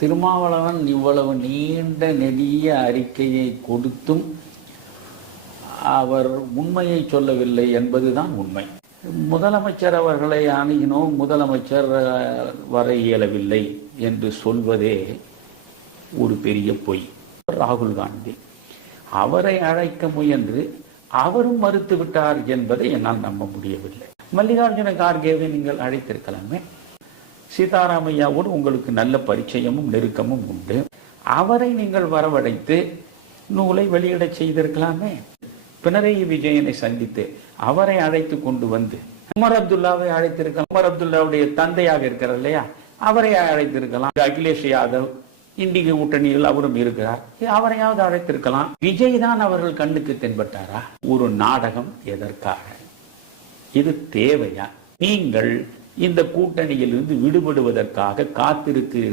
திருமாவளவன் இவ்வளவு நீண்ட நெடிய அறிக்கையை கொடுத்தும் அவர் உண்மையை சொல்லவில்லை என்பதுதான் உண்மை. முதலமைச்சர் அவர்களை அணுகினோம், முதலமைச்சர் வர இயலவில்லை என்று சொல்வதே ஒரு பெரிய பொய். ராகுல் காந்தி அவரை அழைக்க முயன்று அவரும் மறுத்து விட்டார் என்பதை என்னால் நம்ப முடியவில்லை. மல்லிகார்ஜுன கார்கேவை நீங்கள் அழைத்திருக்கலாமே. சீதாராமையாவோடு உங்களுக்கு நல்ல பரிச்சயமும் நெருக்கமும் உண்டு. அவரை நீங்கள் வரவழைத்து நூலை வெளியிட செய்திருக்கலாமே. பினராயி விஜயனை சந்தித்து அவரை அழைத்து கொண்டு வந்து உமர் அப்துல்லாவை அழைத்திருக்கலாம். உமர் அப்துல்லாவுடைய தந்தையாக இருக்கிறார் இல்லையா, அவரை அழைத்திருக்கலாம். அகிலேஷ் யாதவ் இந்திய கூட்டணியில் அவரும் இருக்கிறார், அவரையாவது அழைத்திருக்கலாம். விஜய் தான் அவர்கள் கண்ணுக்கு தென்பட்டாரா? ஒரு நாடகம் எதற்காக? இது தேவையா? நீங்கள் இந்த கூட்டணியிலிருந்து விடுபடுவதற்காக காத்திருக்கிறீர்கள்.